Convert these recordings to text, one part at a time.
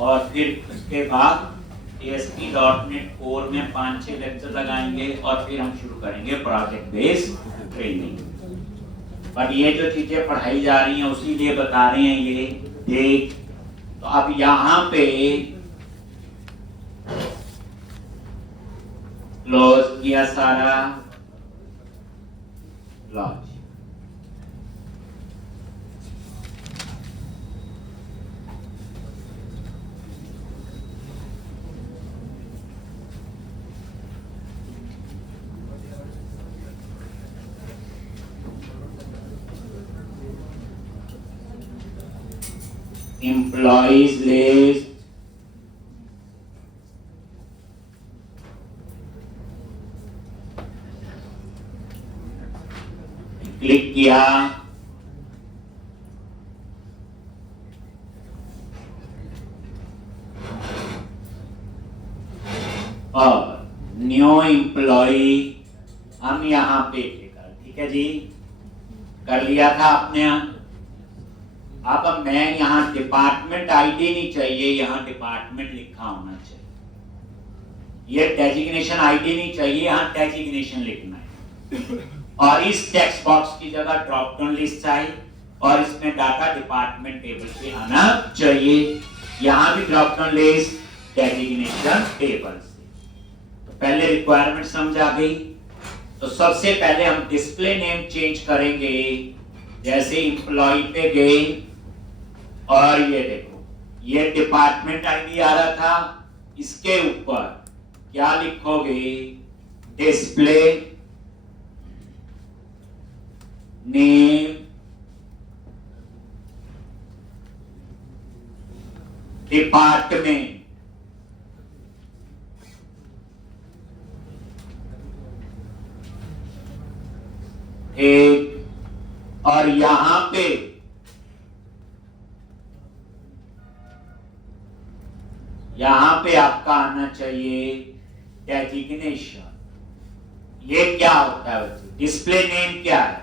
और फिर उसके बाद ASP.NET कोर में 5-6 लेक्चर लगाएंगे और फिर हम शुरू करेंगे प्रोजेक्ट बेस्ड ट्रेनिंग। पर ये जो चीजें पढ़ाई जा रही हैं उसी लिए बता रहे हैं ये देख। तो अब यहाँ पे क्लोज किया सारा लॉज। एम्प्लॉइज लिस्ट, क्लिक किया, और न्यू एम्प्लॉय हम यहाँ पे ठीक है जी, कर लिया था आपने। अब मैं यहाँ डिपार्टमेंट आईडी नहीं चाहिए, यहाँ डिपार्टमेंट लिखा होना चाहिए। ये डेजिग्नेशन आईडी नहीं चाहिए, यहाँ डेजिग्नेशन लिखना है। और इस टेक्स्ट बॉक्स की जगह ड्रॉप डाउन लिस्ट चाहिए और इसमें डाटा डिपार्टमेंट टेबल से आना चाहिए। यहाँ भी drop down list designation table से। तो पहले रिक्वायरमेंट समझ आ गई। तो सबसे पहले हम डिस्प्ले नेम चेंज करेंगे। जैसे एम्प्लॉय पे गए और ये देखो ये डिपार्टमेंट आईडी आ रहा था, इसके ऊपर क्या लिखोगे, डिस्प्ले नेम डिपार्टमेंट। एक और यहां पे आपका आना चाहिए डेजिग्नेशन। ये क्या होता है बच्चे, डिस्प्ले नेम क्या है,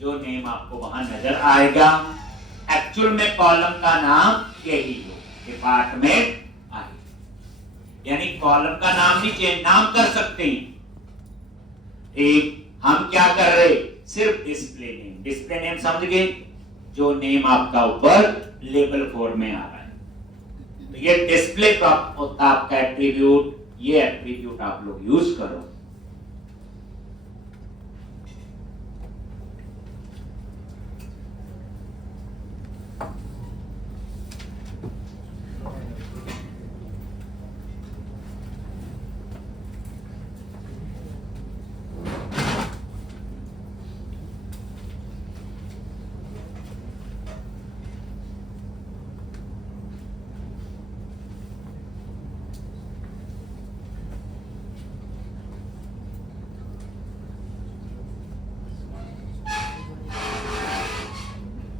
जो नेम आपको वहां नजर आएगा। एक्चुअल में कॉलम का नाम यही हो, डिपार्टमेंट आई, यानी कॉलम का नाम नहीं चेंज, नाम कर सकते हैं। एक हम क्या कर रहे, सिर्फ डिस्प्ले नेम। डिस्प्ले नेम समझ गए, जो नेम आपका ऊपर लेबल 4 में आ रहा है। तो ये डिस्प्ले होता आपका एट्रीब्यूट, ये एट्रीब्यूट आप लोग यूज करो।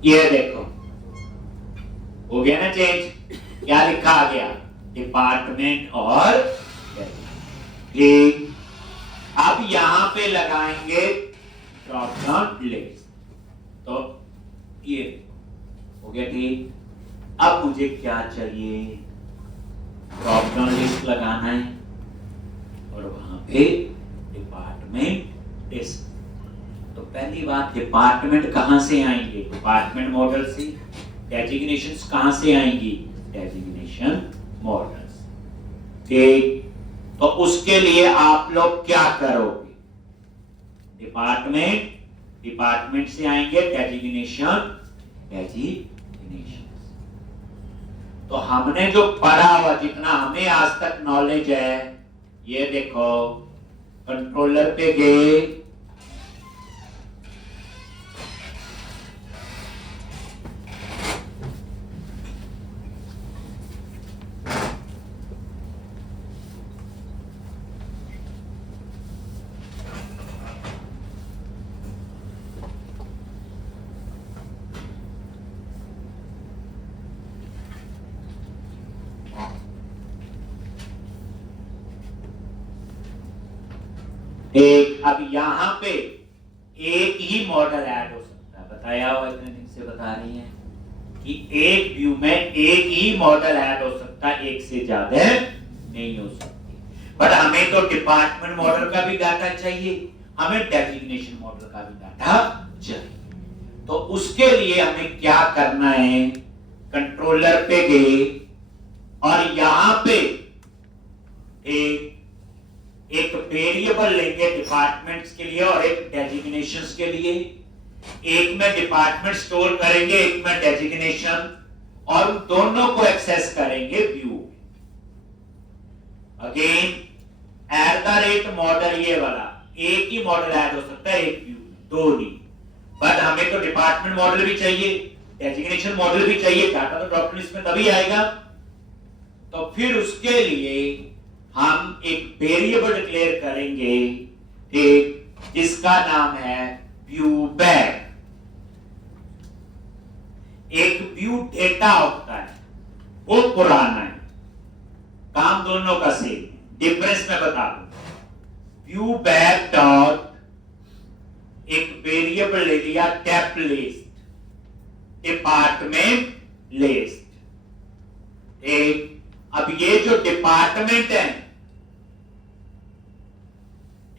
ये देखो हो गया ना चेंज, क्या लिखा आ गया, डिपार्टमेंट और ठीक। अब यहां पे लगाएंगे ड्रॉप डाउन लिस्ट। तो ये हो गया ठीक। अब मुझे क्या चाहिए, ड्रॉप डाउन लिस्ट लगाना है और वहां पे डिपार्टमेंट लिस्ट। तो पहली बात, डिपार्टमेंट कहां से आएंगे, डिपार्टमेंट मॉडल से। डेजिग्नेशंस कहां से आएंगी, डेजिग्नेशन मॉडल्स। ठीक, तो उसके लिए आप लोग क्या करोगे, डिपार्टमेंट से आएंगे डेजिग्नेशन। तो हमने जो पढ़ा हुआ, जितना हमें आज तक नॉलेज है, ये देखो कंट्रोलर पे गए, एक। अब यहां पे एक ही मॉडल ऐड हो सकता है, बताया हुआ इतने दिन से बता रही हैं कि एक व्यू में एक ही मॉडल ऐड हो सकता है। सकता, एक से ज्यादा नहीं हो सकती। बट हमें तो डिपार्टमेंट मॉडल का भी डाटा चाहिए, हमें डेजिग्नेशन मॉडल का भी डाटा चाहिए। तो उसके लिए हमें क्या करना है, कंट्रोलर पे गए और यहां पे एक वेरिएबल लेंगे डिपार्टमेंट्स के लिए और एक डेजिग्नेशंस के लिए। एक में डिपार्टमेंट स्टोर करेंगे, एक में डेजिग्नेशन, और उन दोनों को एक्सेस करेंगे व्यू। अगेन @मॉडल, ये वाला एक ही मॉडल ऐड हो सकता है, एक व्यू, दो नहीं। बट हमें तो डिपार्टमेंट मॉडल भी चाहिए, डेजिग्नेशन मॉडल भी चाहिए, डाटा तो ड्रॉप लिस्ट में तभी आएगा। तो फिर उसके लिए हम एक वेरिएबल डिक्लेयर करेंगे, ठीक, जिसका नाम है व्यू बैग। एक व्यू डेटा होता है, वो पुराना है, काम दोनों का सेम, डिफरेंस मैं बता दूं। व्यू बैग डॉट एक वेरिएबल ले लिया टेप लिस्ट, डिपार्टमेंट लिस्ट। एक अब ये जो डिपार्टमेंट है,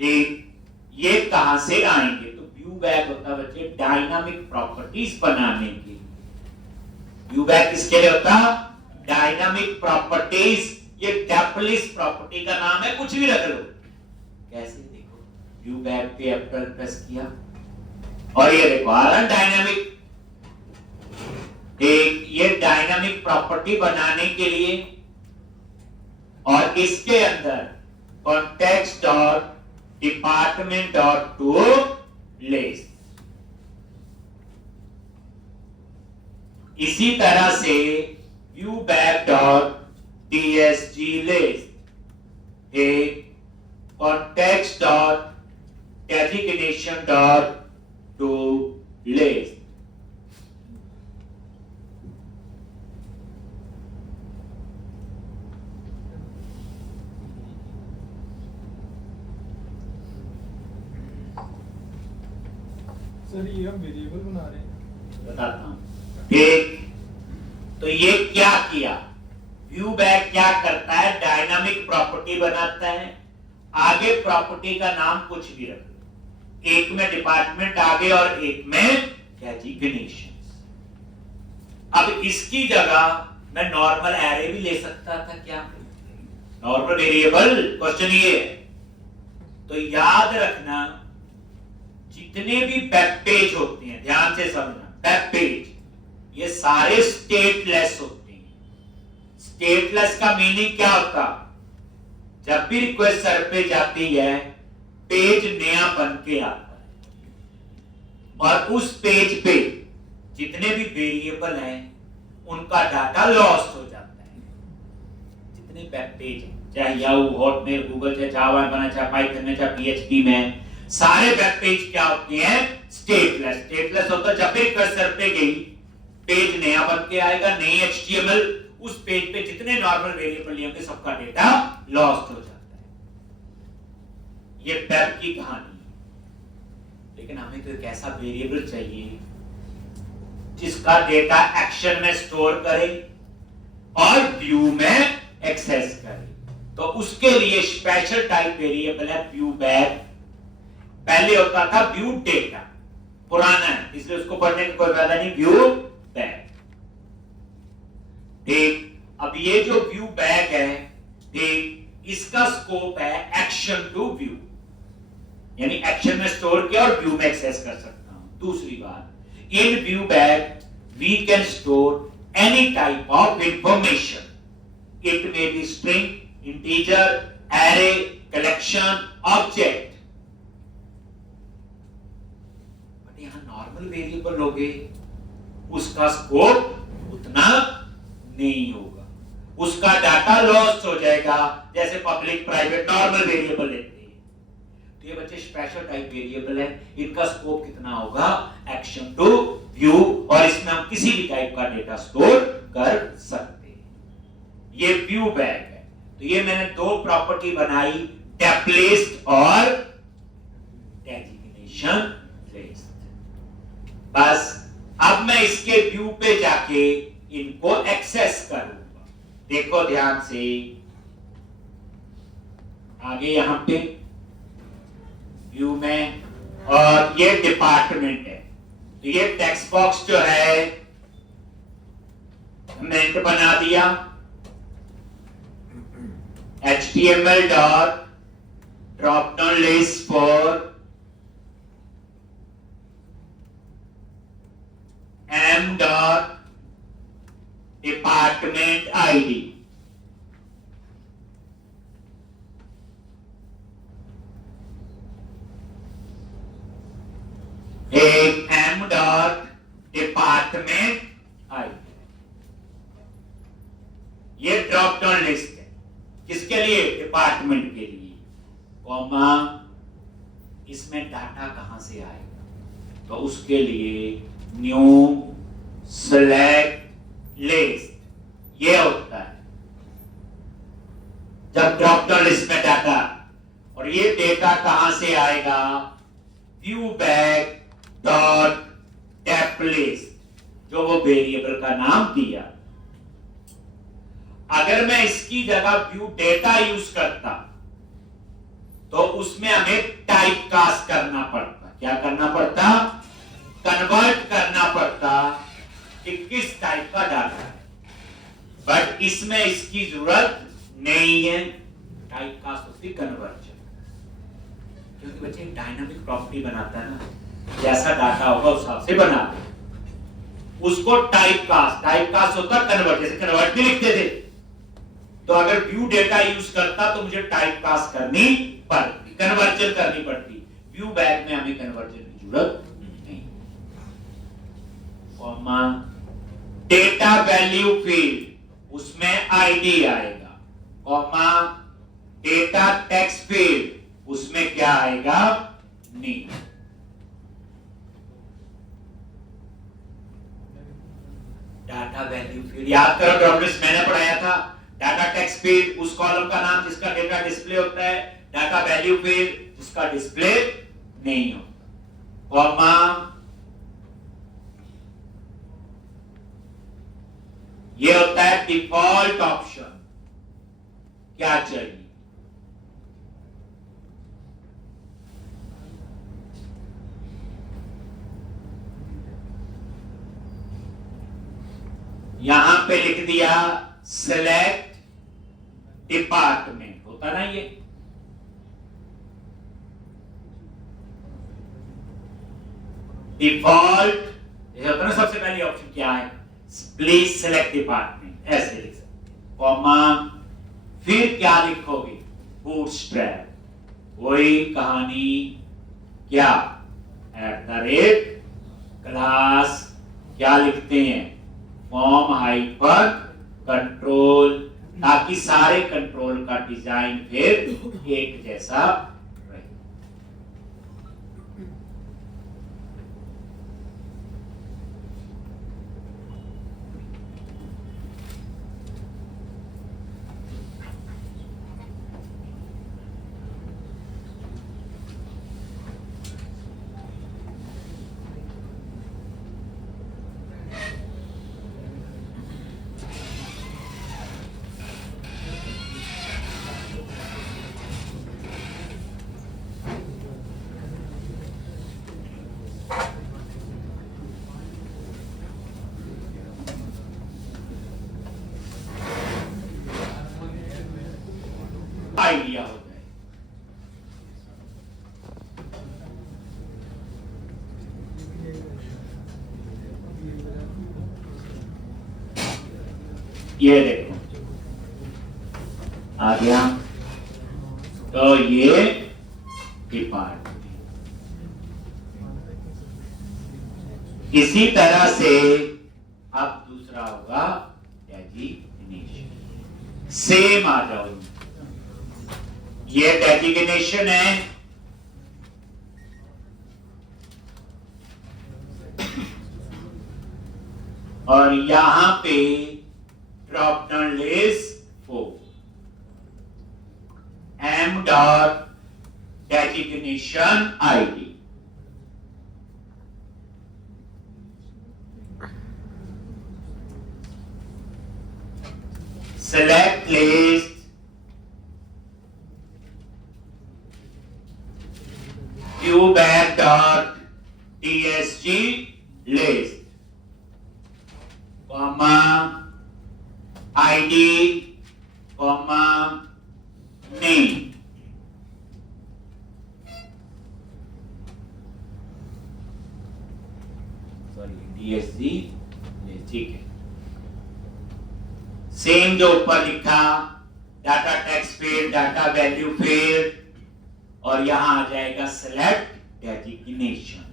एक ये कहां से आएंगे, तो व्यू बैग होता है बच्चे डायनामिक प्रॉपर्टीज बनाने के लिए। व्यू बैग किसके लिए होता, डायनामिक प्रॉपर्टीज। ये टेप लिस्ट प्रॉपर्टी का नाम है, कुछ भी रख लो। कैसे देखो, व्यू बैग पे F12 प्रेस किया और ये देखो आ रहा डायनामिक। एक ये डायनामिक प्रॉपर्टी बनाने के लिए, और इसके अंदर context dot department dot to list. इसी तरह से view bag dot DSG list, एक context dot designation dot to list. Sir ये हम वेरिएबल बना रहे हैं, बताता हूं। ठीक, तो ये क्या किया, व्यू बैग क्या करता है, डायनामिक प्रॉपर्टी बनाता है। आगे प्रॉपर्टी का नाम कुछ भी रख लो, एक में डिपार्टमेंट आगे और एक में डेजिग्नेशन। अब इसकी जगह मैं नॉर्मल एरे भी ले सकता था, क्या नॉर्मल वेरिएबल, क्वेश्चन ये है। तो याद रखना, जितने भी वेब पेज होते हैं, ध्यान से समझना, वेब पेज ये सारे स्टेटलेस होते हैं। स्टेटलेस का मीनिंग क्या होता, जब भी रिक्वेस्ट सर्वर पे जाती है, पेज नया बन के आता है और उस पेज पे जितने भी वेरिएबल हैं उनका डाटा लॉस्ट हो जाता है। जितने वेब पेज हैं, चाहे याहू, हॉटमेल, गूगल, चाहे जावा में, चाहे पाइथन में, चाहे PHP में, सारे वेब पेज क्या होते हैं, स्टेटलेस। स्टेटलेस होता है जब भी रिक्वेस्ट सर्वर पे गई, पेज नया बन के आएगा, नई HTML, उस पेज पे जितने नॉर्मल वेरिएबल होंगे सबका डेटा लॉस्ट हो जाता है। ये वेब की कहानी है। लेकिन हमें तो एक ऐसा वेरिएबल चाहिए जिसका डेटा एक्शन में स्टोर करे और व्यू में एक्सेस करे। तो उसके लिए स्पेशल टाइप वेरिएबल है व्यू बैग। पहले होता था व्यू डेटा, पुराना है इसलिए उसको पढ़ने का कोई फायदा नहीं, व्यू बैग। ठीक, अब ये जो व्यू बैग है, ठीक, इसका स्कोप है एक्शन टू व्यू, यानी एक्शन में स्टोर किया और व्यू में एक्सेस कर सकता हूं। दूसरी बात, in view bag we can store any type of information, it may be string, integer, array, collection, object. But यहां नॉर्मल वेरिएबल लोगे, उसका स्कोप उतना नहीं होगा, उसका डाटा लॉस्ट हो जाएगा। जैसे पब्लिक, प्राइवेट, नॉर्मल वेरिएबल लेते हैं, तो ये बच्चे स्पेशल टाइप वेरिएबल है, इनका स्कोप कितना होगा, एक्शन टू व्यू, और इसमें हम किसी भी टाइप का डेटा स्टोर कर सकते हैं। ये व्यू बैग है। तो ये मैंने दो प्रॉपर्टी बनाई, टेप लिस्ट और डेजिग्नेशन लिस्ट। बस अब मैं इसके व्यू पे जाके इनको एक्सेस करूंगा। देखो ध्यान से, आगे यहां पे व्यू में, और ये डिपार्टमेंट है, तो ये टेक्स्ट बॉक्स जो है हमने बना दिया, HTML dot drop down list for M dot department ID. एक M dot department ID, ये ड्रॉप डाउन लिस्ट है, किसके लिए? डिपार्टमेंट के लिए, कॉमा इसमें डाटा कहां से आएगा, तो उसके लिए न्यू सेलेक्ट लिस्ट, ये होता है जब ड्रॉप डाउन लिस्ट में डाटा, और ये डेटा कहां से आएगा? View back dot tape list, जो वो वेरिएबल का नाम दिया। अगर मैं इसकी जगह व्यू डेटा यूज करता तो उसमें हमें टाइप कास्ट करना पड़ता। क्या करना पड़ता? कन्वर्ट करना पड़ता कि किस टाइप का डाटा है, बट इसमें इसकी जरूरत नहीं है। टाइप कास्ट होती कन्वर्जन, क्योंकि बच्चे डायनामिक प्रॉपर्टी बनाता है ना, जैसा डाटा होगा उस हिसाब से बना उसको टाइप कास्ट होता कन्वर्ट, जैसे कन्वर्ट भी लिखते थे, तो अगर व्यू डेटा यूज करता तो मुझे टाइप कास्ट करनी पड़ती, कन्वर्जन करनी पड़ती। व्यू बैक में हमें कन्वर्जन की जरूरत नहीं। कॉमा डेटा वैल्यू फील्ड, उसमें आईडी आएगा, कॉमा डेटा टेक्स्ट फील्ड, उसमें क्या आएगा? नेम। डाटा वैल्यू फील्ड याद करो, ड्रॉपलिस्ट मैंने पढ़ाया था। डाटा टेक्स्ट फील्ड उस कॉलम का नाम जिसका डेटा डिस्प्ले होता है, डाटा वैल्यू फील्ड जिसका डिस्प्ले नहीं होता, कॉमा ये होता है डिफॉल्ट ऑप्शन, क्या चाहिए? यहां पे लिख दिया सिलेक्ट डिपार्टमेंट, होता ना ये, डिफॉल्ट ये होता ना, सबसे पहले ऑप्शन क्या है? प्लीज सिलेक्ट डिपार्टमेंट, ऐसे लिख सकते, कॉमा फिर क्या लिखोगे? बूटस्ट्रैप, वही कहानी, क्या? @ क्लास, क्या लिखते हैं? फॉर्म हाइपर कंट्रोल, ताकि सारे कंट्रोल का डिजाइन फिर एक जैसा रहे। आइडिया हो जाए। ये देखो आ गया, तो ये डिपार्टमेंट। इसी तरह से अब दूसरा होगा डेजिग्नेशन, सेम आ जाओ, ये डेजिग्नेशन है, और यहां पे drop down list for M dot designation ID. select list viewback.tsg list, comma id, comma name. Sorry tsg list, ठीक है। सेम जो ऊपर लिखा data text field, data value field, और यहां आ जाएगा सेलेक्ट डेजिग्नेशन।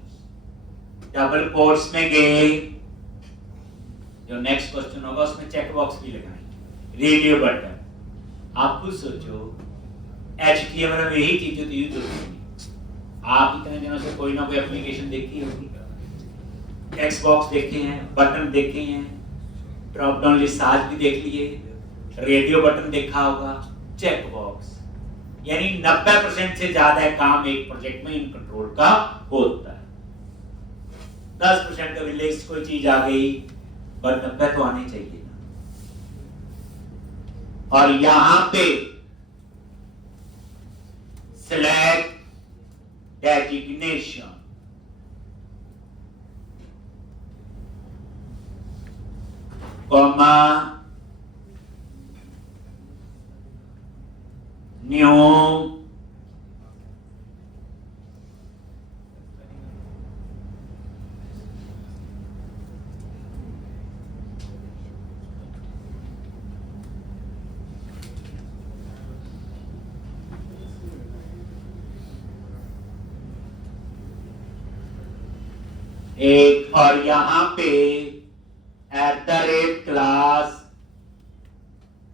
डबल कोट्स में गए, जो नेक्स्ट क्वेश्चन होगा उसमें चेक बॉक्स भी लगाएंगे, रेडियो बटन। आप खुद सोचो HTML में यही चीजें तो यूज होती हैं। आप इतने दिनों से कोई ना कोई एप्लीकेशन देखी होगी, टेक्स्ट बॉक्स देखे हैं, बटन देखे हैं, ड्रॉप डाउन लिस्ट आज भी देख लिए, रेडियो बटन देखा होगा, चेक बॉक्स, यानी 90% से ज्यादा काम एक प्रोजेक्ट में इन कंट्रोल का होता है। 10% का लिस्ट कोई चीज आ गई, पर 90 तो आनी चाहिए ना। और यहां पे सिलेक्ट डेजिग्नेशन, कॉमा न्यू एक, और यहां पे @क्लास,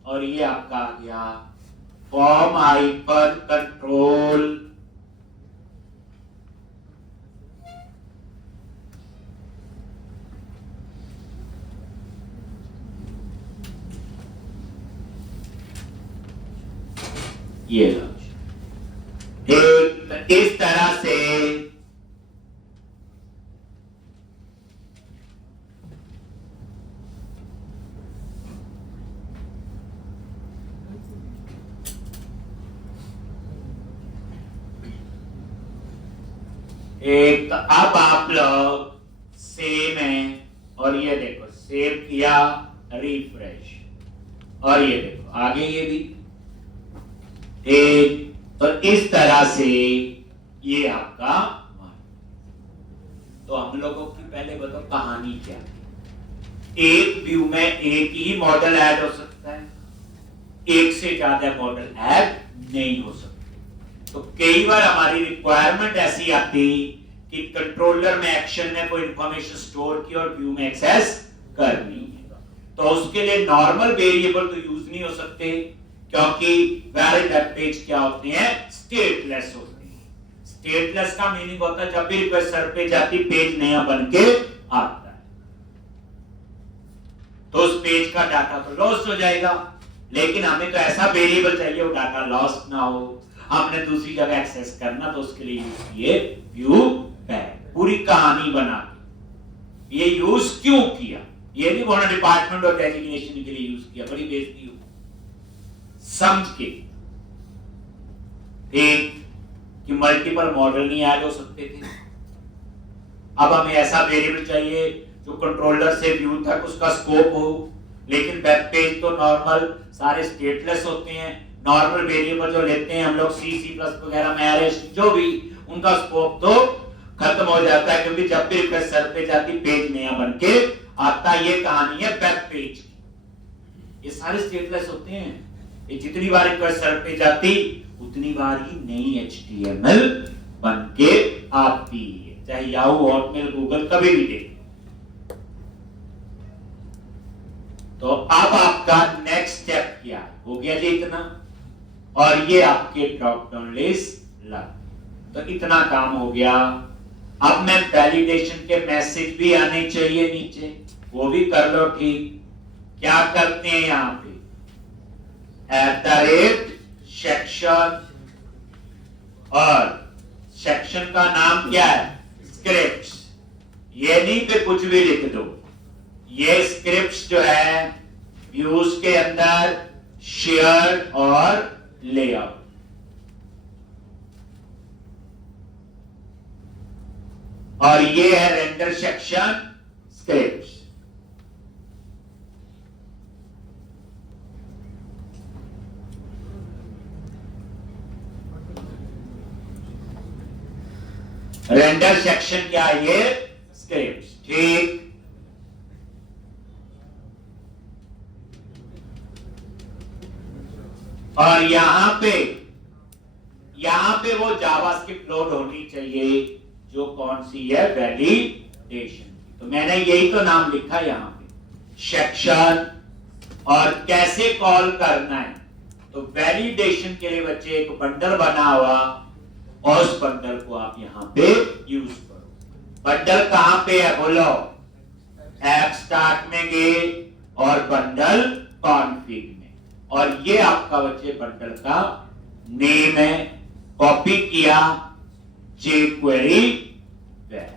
और ये आपका आ गया फॉर्म हाइपर कंट्रोल ये लो। एक इस तरह से एक, अब आप लोग सेम है, और ये देखो सेव किया, रिफ्रेश, और ये देखो आगे ये भी एक, तो इस तरह से ये आपका। तो हम लोगों की पहले बताओ कहानी क्या है। एक व्यू में एक ही मॉडल ऐड हो सकता है, एक से ज्यादा मॉडल ऐड नहीं हो सकता। तो कई बार हमारी रिक्वायरमेंट ऐसी आती कि कंट्रोलर में एक्शन में कोई इंफॉर्मेशन स्टोर की और व्यू में एक्सेस करनी है, तो उसके लिए नॉर्मल वेरिएबल तो यूज नहीं हो सकते, क्योंकि वैलिड वेब पेज क्या होते हैं, स्टेटलेस होते हैं। स्टेटलेस का मीनिंग होता है जब भी रिक्वेस्ट सर्वर पे जाती पेज नया बन के आता है, तो उस पेज का डाटा तो लॉस्ट हो जाएगा। लेकिन हमें तो ऐसा वेरिएबल चाहिए वो डाटा लॉस्ट ना हो, हमने दूसरी जगह एक्सेस करना, तो उसके लिए यूज किए व्यू बैक। पूरी कहानी बना के ये यूज क्यों किया, ये नहीं बोलना डिपार्टमेंट और डेजिग्नेशन के लिए यूज किया, बड़ी बेइज्जती हो, समझ के। एक कि मल्टीपल मॉडल नहीं ऐड हो सकते थे, अब हमें ऐसा वेरिएबल चाहिए जो कंट्रोलर से व्यू तक उसका स्कोप हो, लेकिन वेब पेज तो नॉर्मल सारे स्टेटलेस होते हैं। नॉर्मल वेरिएबल जो लेते हैं हम लोग C++ वगैरह में एरे जो भी, उनका स्कोप तो खत्म हो जाता है, क्योंकि जब भी रिक्वेस्ट सर्वर पे जाती पेज नया बन के आता। ये कहानी है वेब पेज की, ये सारे स्टेटलेस होते हैं, ये जितनी बार रिक्वेस्ट सर्वर पे जाती उतनी बार ही नई HTML बन के आती है, चाहे याहू, हॉटमेल, गूगल कभी भी देख। तो अब आपका नेक्स्ट स्टेप क्या हो गया जी, इतना, और ये आपके ड्रॉप डाउन लिस्ट लग, तो इतना काम हो गया। अब मैं वैलिडेशन के मैसेज भी आने चाहिए नीचे, वो भी कर लो ठीक। क्या करते हैं यहां पे, @सेक्शन, और सेक्शन का नाम क्या है, स्क्रिप्ट्स। ये नहीं पे कुछ भी लिख दो, ये स्क्रिप्ट्स जो है व्यूज के अंदर शेयर और लेआउट। और ये है render section scripts. Render section क्या है? ये स्क्रिप्ट्स। ठीक, और यहां पे वो जावास्क्रिप्ट लोड होनी चाहिए जो कौन सी है? वैलिडेशन। तो मैंने यही तो नाम लिखा यहां पे, सेक्शन। और कैसे कॉल करना है? तो वैलिडेशन के लिए बच्चे एक बंडल बना हुआ, और उस बंडल को आप यहां पे यूज करो। बंडल कहां पे है? बोलो। ऐप स्टार्ट में गए और बंडल कॉन्फ़िग में, और ये आपका बच्चे बंडल का नेम है। कॉपी किया jQuery web।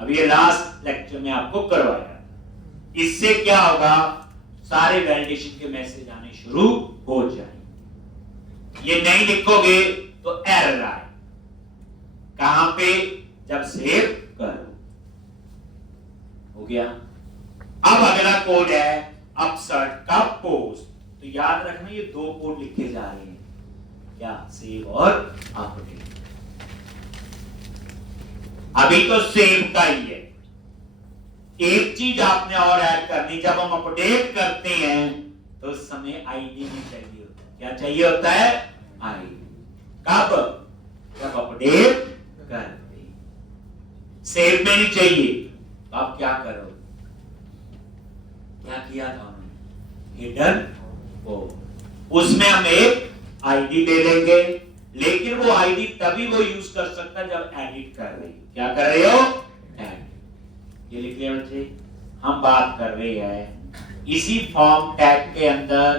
अब ये लास्ट लेक्चर में आपको करवाया। इससे क्या होगा? सारे वैलिडेशन के मैसेज आने शुरू हो जाएंगे। ये नहीं लिखोगे तो एरर आए। कहां पे? जब सेव करो। हो गया। अब अगला कोड है अपसर्ट का पोस्ट। तो याद रखना ये दो कोड लिखे जा रहे हैं, क्या? सेव और अपडेट। अभी तो सेव का ही है। एक चीज आपने और ऐड करनी, जब हम अपडेट करते हैं तो उस समय आईडी नहीं चाहिए होता। क्या चाहिए होता है? आईडी। कब? जब अपडेट करते। सेव में नहीं चाहिए। तो आप क्या करो? क्या किया था हमने? हिडन वो, उसमें हम एक आईडी ले लेंगे, लेकिन वो आईडी तभी वो यूज कर सकता है जब एडिट कर रही। क्या कर रहे हो? एडिट। ये लिख लिया बच्चे। हम बात कर रहे हैं इसी फॉर्म टैग के अंदर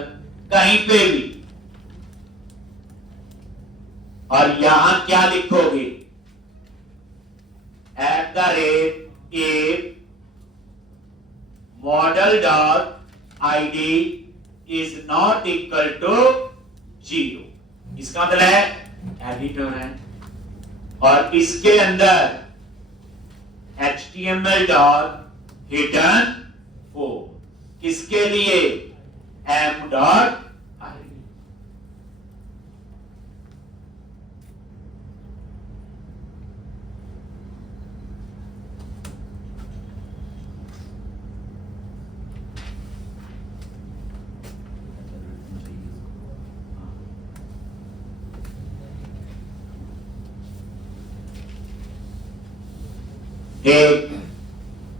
कहीं पे भी, और यहां क्या लिखोगे? @ model.id is not equal to 0। इसका मतलब है एडिटर है, और इसके अंदर HTML डॉट हिडन हो, किसके लिए? m.id।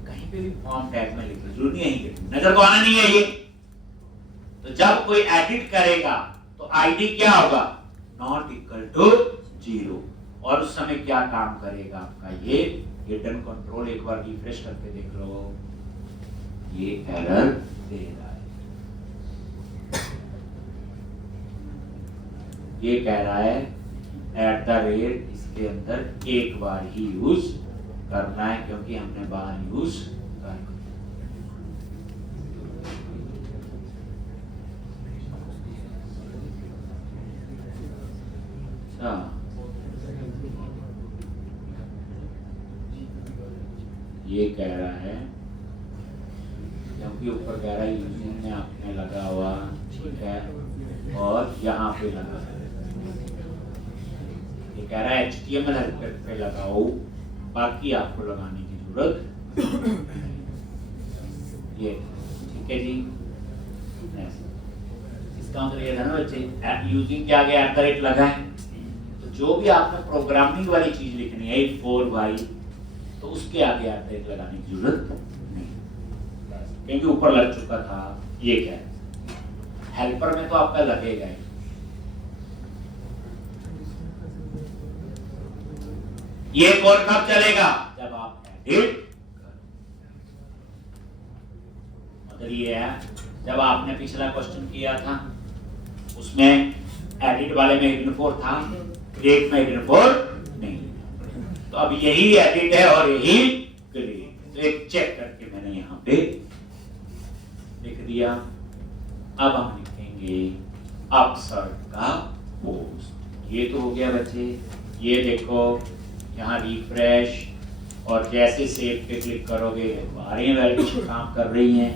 कहीं पे भी फॉर्म टैग में लिख लो, जरूरी नहीं है, नजर को आना नहीं है ये। तो जब कोई एडिट करेगा तो आईडी क्या होगा? Not equal to 0। और उस समय क्या काम करेगा आपका ये हिडन कंट्रोल? एक बार रिफ्रेश करके देख लो, ये एरर दे रहा है। ये कह रहा है @ इसके अंदर एक बार ही यूज करना है, क्योंकि हमने बाहर यूज कर। ये कह रहा है क्योंकि ऊपर कह रहा है यूजिंग में आपने लगा हुआ, ठीक है, और यहाँ पे लगा है। ये कह रहा है HTML हेल्पर पे लगाओ, बाकी आपको लगाने की जरूरत नहीं। ये ठीक है जी। इसका मतलब ये था ना बच्चे, यूजिंग के आगे @ लगा है, तो जो भी आपने प्रोग्रामिंग वाली चीज लिखनी है 4y, तो उसके आगे @ लगाने की जरूरत नहीं, क्योंकि ऊपर लग चुका था। ये क्या है? हेल्पर में तो आपका लगेगा ही। ये कोड कब चलेगा? जब आप एडिट करो। मतलब ये है, जब आपने पिछला क्वेश्चन किया था उसमें एडिट वाले में हिडन 4 था, क्रिएट में हिडन 4 नहीं। तो अब यही एडिट है और यही क्रिएट। तो एक चेक करके मैंने यहां पे लिख दिया। अब हम लिखेंगे अपसर्ट का पोस्ट। ये तो हो गया बच्चे। ये देखो यहाँ रिफ्रेश और जैसे सेव पे क्लिक करोगे हमारी वैल्यू काम कर रही हैं।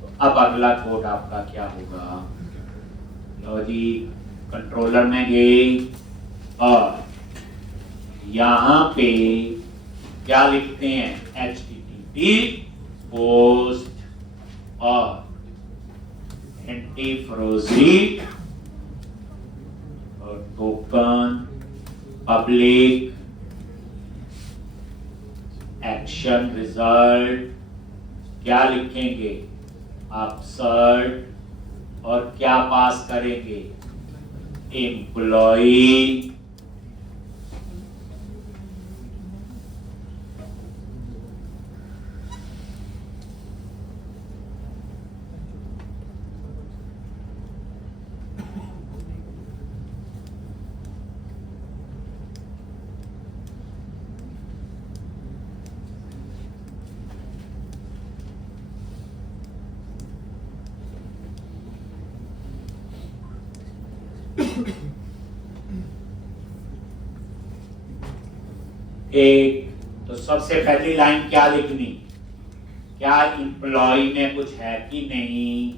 तो अब अगला कोड आपका क्या होगा? लो जी, कंट्रोलर में गए और यहाँ पे क्या लिखते हैं? HTTP पोस्ट और एंटीफ्रोजी और टोकन पब्लिक एक्शन रिजल्ट क्या लिखेंगे? अपसर्ट और क्या पास करेंगे? एम्प्लॉई एक। तो सबसे पहली लाइन क्या लिखनी? क्या एम्प्लॉय में कुछ है कि नहीं?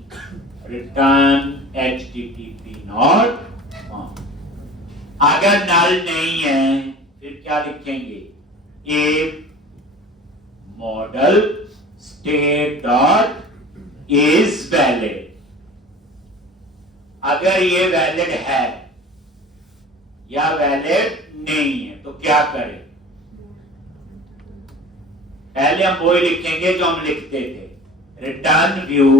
Return HTTP not found. अगर नल नहीं है फिर क्या लिखेंगे? If model state dot is valid. अगर ये वैलिड है या वैलिड नहीं है तो क्या करें? पहले हम वही लिखेंगे जो हम लिखते थे, रिटर्न व्यू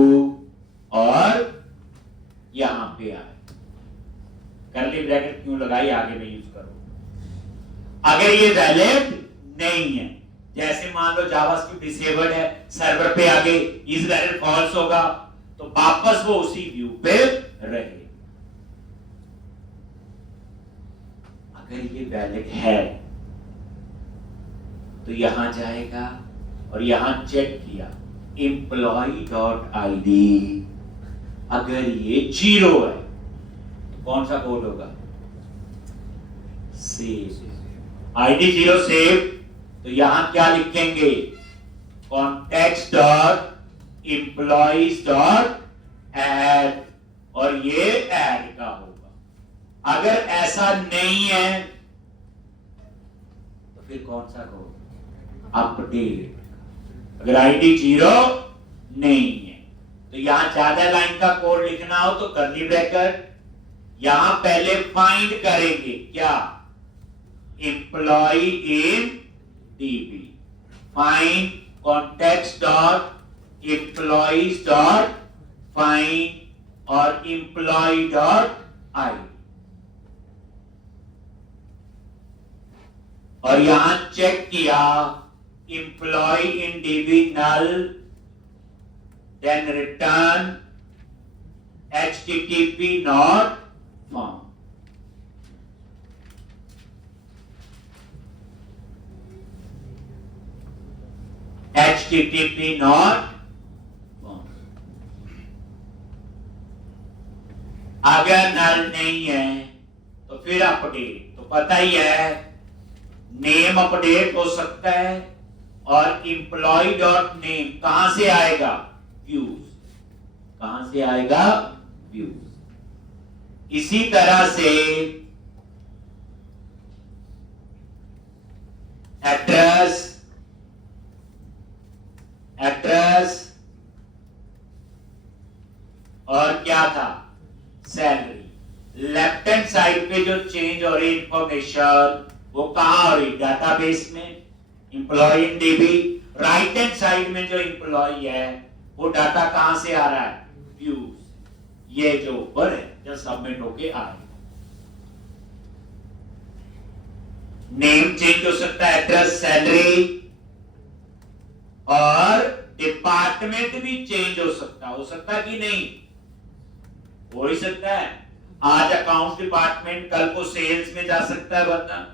और यहां पे आए कर्ली ब्रैकेट क्यों लगाई, आगे में यूज करो। अगर ये वैलिड नहीं है, जैसे मान लो जावास्क्रिप्ट डिसेबल्ड है, सर्वर पे आगे इज वैलिड फॉल्स होगा, तो वापस वो उसी व्यू पे रहे। अगर ये वैलिड है तो यहां जाएगा और यहां चेक किया employee.id। अगर ये 0 है तो कौन सा कोड होगा? सेव। ID 0 save. तो यहां क्या लिखेंगे? Context dot employees dot add और ये ऐड का होगा। अगर ऐसा नहीं है तो फिर कौन सा कोड? अपडेट। अगर ID 0 नहीं है तो यहां ज्यादा लाइन का कोड लिखना हो तो कर्ली ब्रैकेट, यहां पहले फाइंड करेंगे क्या? Employee in DB। Find context dot employees dot find और एम्प्लॉय डॉट आई और यहां चेक किया employee in DB null, then return HTTP not found। HTTP not found। अगर null नहीं है तो फिर अपडेट। तो पता ही है नेम अपडेट हो सकता है और एम्प्लॉय डॉट नेम कहां से आएगा? व्यूज। कहां से आएगा? व्यूज। इसी तरह से एड्रेस और क्या था? सैलरी। लेफ्ट हैंड साइड पे जो चेंज हो रही इंफॉर्मेशन वो कहां हो रही? डाटाबेस में, employ in dB. Right hand side में जो एम्प्लॉय है वो डाटा कहां से आ रहा है? व्यूज। ये जो ऊपर है जो सबमिट होके आए। नेम चेंज हो सकता है, एड्रेस, सैलरी और डिपार्टमेंट भी चेंज हो सकता है कि नहीं? हो ही सकता है। आज अकाउंट डिपार्टमेंट कल को सेल्स में जा सकता है बंदा।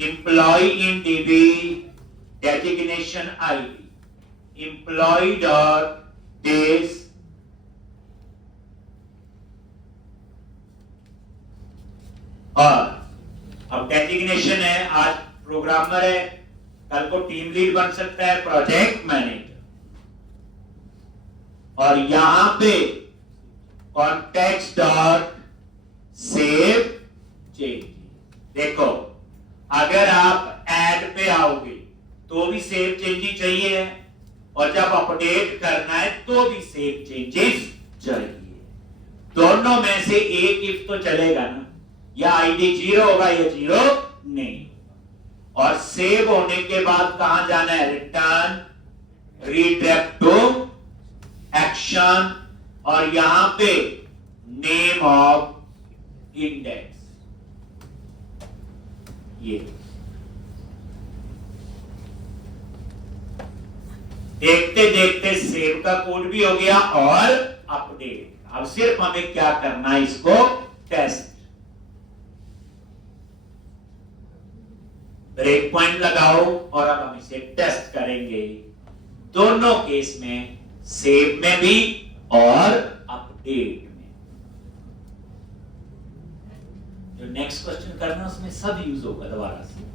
Employ in DB designation ID employ dot des और अब डेजिग्नेशन है, आज प्रोग्रामर है, कल को टीम लीड बन सकता है, प्रोजेक्ट मैनेजर। और यहां पे कॉन्टेक्स्ट डॉट सेव चेंज। देखो अगर आप ऐड पे आओगे तो भी सेव चेंजेस चाहिए, और जब अपडेट करना है तो भी सेव चेंजेस चाहिए। दोनों में से एक इफ तो चलेगा ना, या आईडी 0 होगा या 0 नहीं। और सेव होने के बाद कहां जाना है, रिटर्न रीडायरेक्ट टू एक्शन, और यहां पे नेम ऑफ इंडेक्स। ये देखते देखते सेव का कोड भी हो गया और अपडेट। अब सिर्फ हमें क्या करना है, इसको टेस्ट। ब्रेक पॉइंट लगाओ और अब हम इसे टेस्ट करेंगे, दोनों केस में, सेव में भी और अपडेट में। जो नेक्स्ट क्वेश्चन करना है उसमें सब यूज होगा दोबारा से।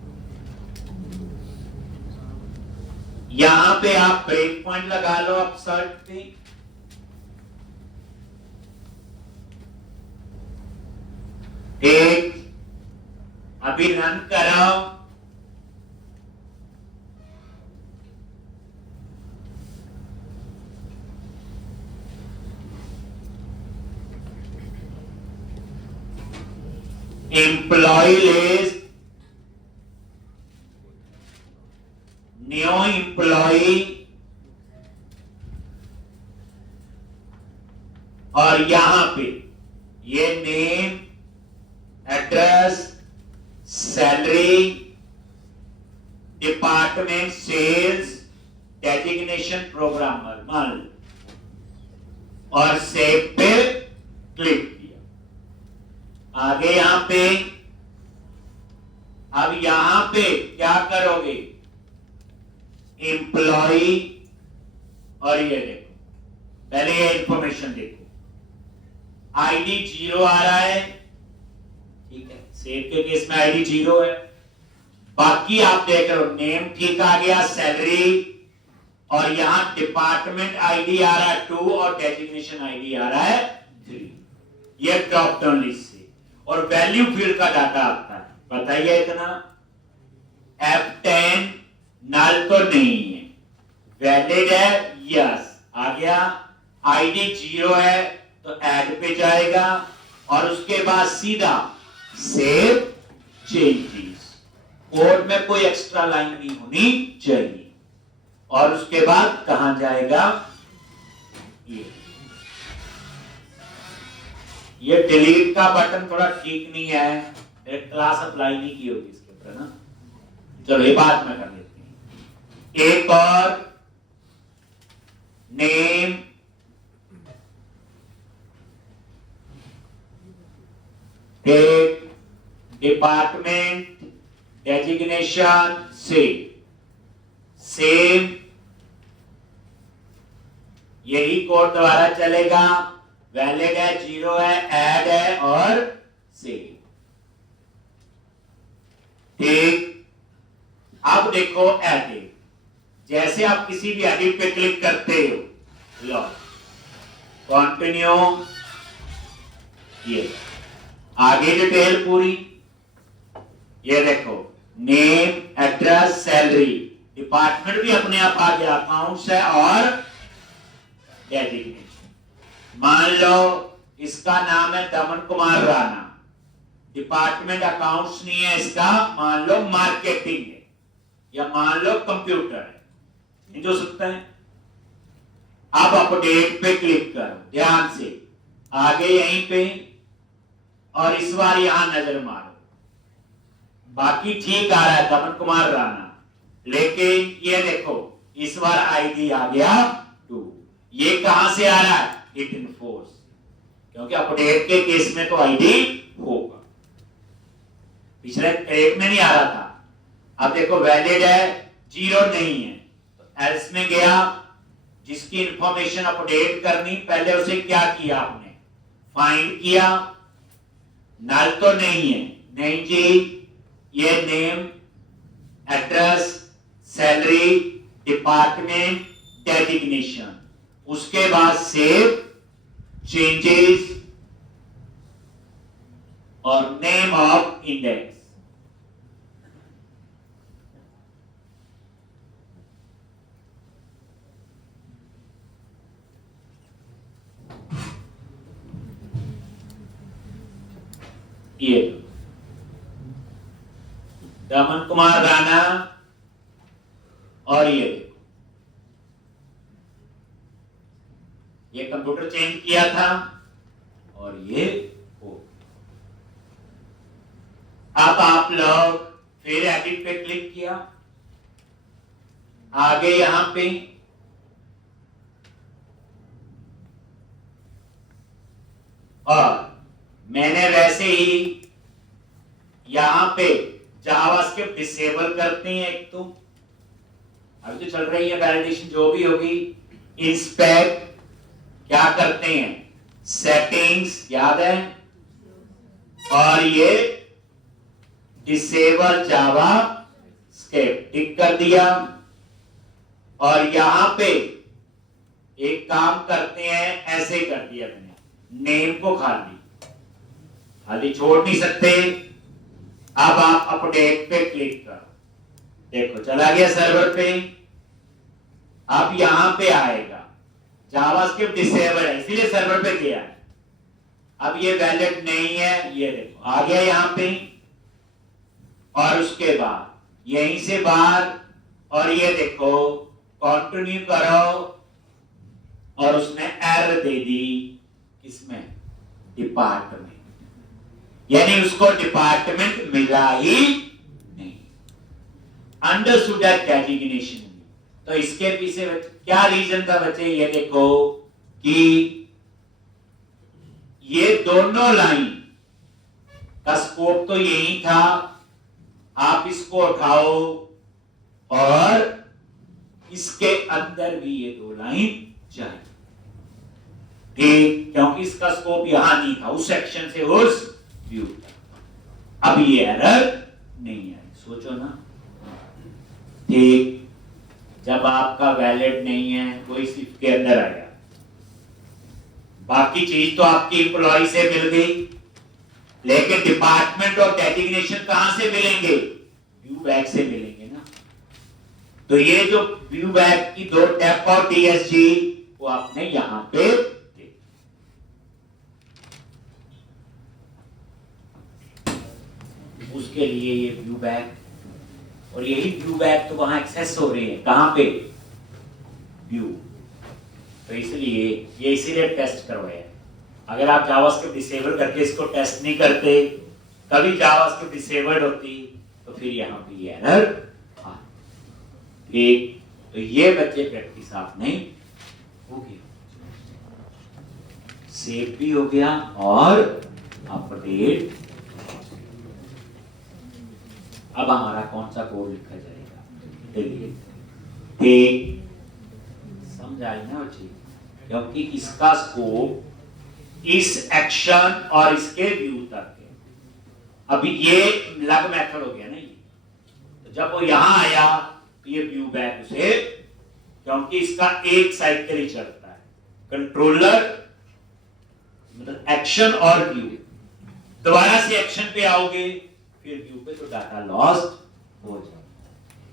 यहां पे आप ब्रेक पॉइंट लगा लो अपसर्ट पे, एक अभी रन कराओ। एम्प्लॉय लिस्ट, न्यू एम्प्लॉय, और यहां पे ये name, address, salary, department sales, designation programmer मान लो, और सेव पे क्लिक किया। आगे यहां पे, अब यहां पे क्या करोगे, एम्प्लॉय, और ये देखो पहले ये इंफॉर्मेशन देखो, आईडी 0 आ रहा है, ठीक है, सेव के केस में आईडी 0 है। बाकी आप देख रहे हो नेम ठीक आ गया, सैलरी, और यहां डिपार्टमेंट आईडी आ रहा है 2 और डेजिग्नेशन आईडी आ रहा है 3। ये ड्रॉप डाउन लिस्ट से, और वैल्यू फील्ड का डाटा आता है, बताइए इतना। F10 नल तो नहीं है, वैलिड है, यस आ गया। आईडी 0 है तो ऐड पे जाएगा, और उसके बाद सीधा सेव चेंजेस। कोड में कोई एक्स्ट्रा लाइन नहीं होनी चाहिए। और उसके बाद कहां जाएगा, ये डिलीट का बटन थोड़ा ठीक नहीं है, क्लास अप्लाई नहीं की होगी इसके ऊपर ना, चलो ये बात में कर लेते हैं। एक और name, date, department, designation, same यही कोड द्वारा चलेगा, वैलिड है, 0 है, ऐड है और सेव। ठीक, अब देखो एडिट, जैसे आप किसी भी एडिट पे क्लिक करते हो, लो कंटिन्यू, ये आगे डिटेल पूरी, ये देखो नेम, एड्रेस, सैलरी, डिपार्टमेंट भी अपने आप आ गया, अकाउंट्स है और डेजिग्नेशन। मान लो इसका नाम है दमन कुमार राणा, डिपार्टमेंट अकाउंट्स नहीं है इसका, मान लो मार्केटिंग है, या मान लो कंप्यूटर है, नहीं जो सकता है। अब अपडेट पे क्लिक करो ध्यान से, आगे यहीं पे, और इस बार यहां नजर मारो, बाकी ठीक आ रहा है दमन कुमार राणा, लेकिन ये देखो इस बार आईडी आ गया 2। ये कहां से आ रहा है, इट इनफोर्स, क्योंकि अपडेट के केस में तो आईडी होगा, पिछले एक में नहीं आ रहा था। अब देखो वैलिड है, 0 नहीं है, तो एल्स में गया, जिसकी इंफॉर्मेशन अपडेट करनी, पहले उसे क्या किया आपने, फाइंड किया, नल तो नहीं है, नई चीज, ये name, address, salary, department, designation, उसके बाद सेव, चेंजेस और नेम ऑफ इंडेक्स। ये दमन कुमार राणा, और ये देखो, ये कंप्यूटर चेंज किया था और ये हो। अब आप लोग फिर एडिट पे क्लिक किया, आगे यहां पे और मैंने वैसे ही यहां पे जावास्क्रिप्ट डिसेबल करते हैं। एक तो अभी तो चल रही है वैलिडेशन, जो भी होगी, इंस्पेक्ट, क्या करते हैं, सेटिंग्स, याद है, और ये डिसेबल जावा स्क्रिप्ट टिक कर दिया। और यहां पे एक काम करते हैं, ऐसे कर दिया मैंने, नेम को खाली छोड़ नहीं सकते। अब आप अपडेट पे क्लिक करो, देखो चला गया सर्वर पे। अब यहां पे आएगा जावास्क्रिप्ट डिसेबल है, इसीलिए सर्वर पे गया है। अब ये वैलिड नहीं है, ये देखो आ गया यहां पे। और उसके बाद यहीं से बाहर, और ये देखो कंटिन्यू करो, और उसने एरर दे दी, किसमें, डिपार्टमेंट, यानी उसको डिपार्टमेंट मिला ही नहीं। Understood designation. तो इसके पीछे क्या रीजन था बच्चे, ये देखो कि ये दोनों लाइन का स्कोप तो यही था, आप इसको उठाओ और इसके अंदर भी ये दो लाइन चाहिए, ठीक, क्योंकि इसका स्कोप यहां नहीं था, उस सेक्शन से उस व्यू तक। अब ये एरर नहीं आई, सोचो ना, ठीक, जब आपका वैलिड नहीं है, कोई सिर्फ के अंदर आया, बाकी चीज तो आपकी एम्प्लॉय से मिल गई, लेकिन डिपार्टमेंट और डेजिग्नेशन कहां से मिलेंगे, व्यू बैक से मिलेंगे ना। तो ये जो व्यू बैक की दो टैप और डीएसजी, वो आपने यहां पे उसके लिए ये व्यू बैक, और यही व्यू बैक तो वहां एक्सेस हो रहे हैं, कहां पे, व्यू। तो इसलिए ये इसीलिए टेस्ट करवाया। अगर आप जावास्क्रिप्ट डिसेबल करके इसको टेस्ट नहीं करते, कभी जावास्क्रिप्ट डिसेबल्ड होती, तो फिर यहां पे ये एरर आ, ठीक। तो ये बच्चे प्रैक्टिस आपने हो गया, सेव भी हो गया और अपडेट। अब हमारा कौन सा कोड लिखा जाएगा, ठीक, समझ आई ना बच्चे, क्योंकि इसका स्कोप इस एक्शन और इसके व्यू तक है। अभी ये लग मेथड हो गया ना ये, तो जब वो यहां आया तो ये व्यू बैक उसे, क्योंकि इसका एक साइकिल ही चलता है, कंट्रोलर मतलब एक्शन और व्यू, दोबारा से एक्शन पे आओगे फिर व्यू पे, तो डाटा लॉस्ट हो जाए,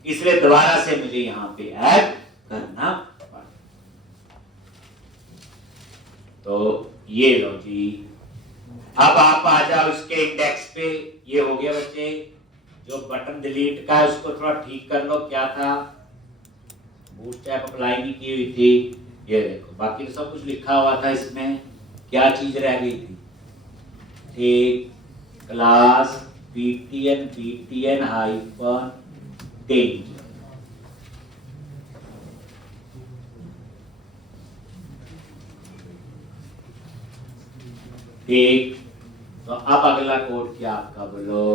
इसलिए दोबारा से मुझे यहां पे ऐड करना पड़ा। तो ये लो जी, अब आप आ जाओ इसके इंडेक्स पे। ये हो गया बच्चे, जो बटन डिलीट का है उसको थोड़ा ठीक कर लो, क्या था, बूटस्ट्रैप अप्लाई नहीं की हुई थी, ये देखो, बाकी तो सब कुछ लिखा हुआ था इसमें, क्या चीज रह गई थी, ठीक, क्लास btn हाइफन danger, ठीक। तो अब अगला कोड क्या आपका, बोलो,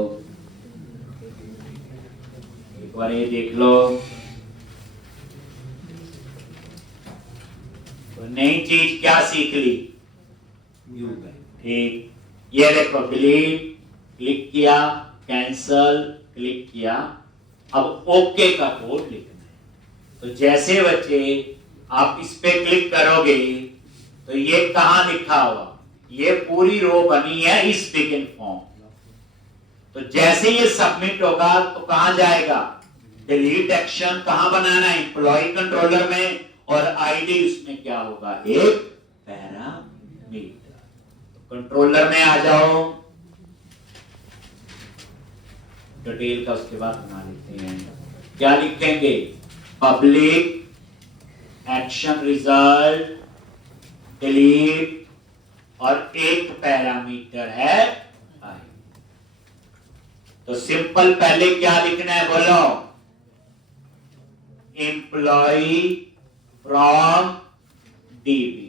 एक बार ये देख लो। तो नई चीज क्या सीख ली, ठीक, ये देखो, डिलीट क्लिक किया, कैंसल, क्लिक किया। अब ओके का कोड लिखना है। तो जैसे बच्चे आप इस पे क्लिक करोगे तो ये कहां लिखा हुआ, ये पूरी रो बनी है इस बिगिन फॉर्म। तो जैसे ये सबमिट होगा तो कहां जाएगा, डिलीट एक्शन कहां बनाना है, एम्प्लॉय कंट्रोलर में, और आईडी उसमें क्या होगा, एक पैरामीटर। तो कंट्रोलर में आ जाओ, डिटेल का उसके बाद बना लेते हैं। क्या लिखेंगे, पब्लिक एक्शन रिजल्ट डिलीट, और एक पैरामीटर है आई। तो सिंपल पहले क्या लिखना है बोलो, एम्प्लॉय फ्रॉम डीबी।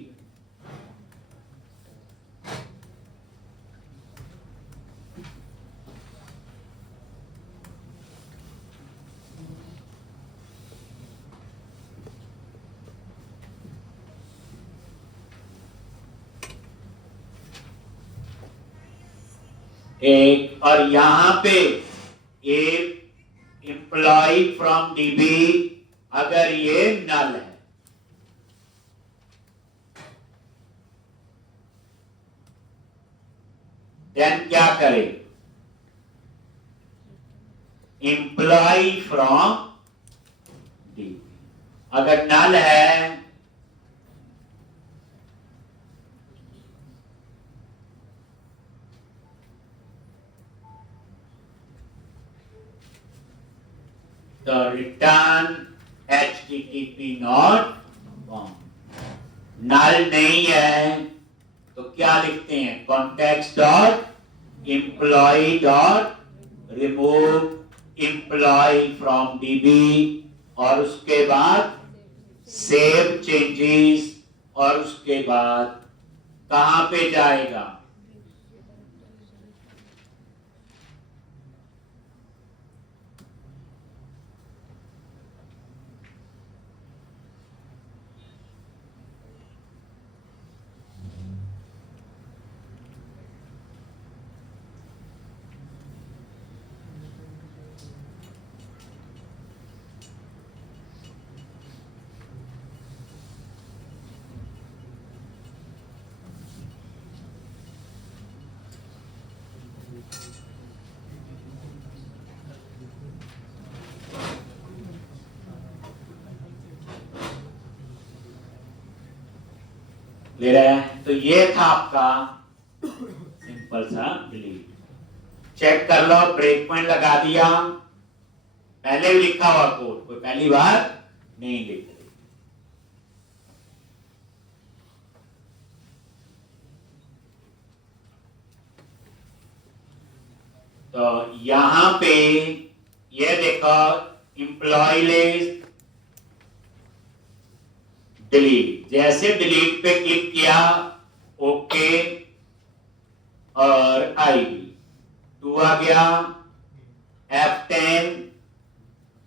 एक, और यहां पे एक एम्प्लॉय फ्रॉम डीबी अगर ये नल है, देन क्या करें, एम्प्लॉय फ्रॉम डीबी। अगर नल है तो return HTTP not found. Null नहीं है तो क्या लिखते हैं, context dot employee dot remove employee from DB, और उसके बाद सेव चेंजेस, और उसके बाद कहां पे जाएगा, ले रहे हैं। तो ये था आपका सिंपल सा डिलीट। चेक कर लो, ब्रेक पॉइंट लगा दिया, पहले भी लिखा हुआ कोड, कोई पहली बार नहीं लिख रही। तो यहां पे ये देखो, एम्प्लॉय लिस्ट डिलीट, जैसे डिलीट पे क्लिक किया, ओके, और आईडी 2 आ गया, F10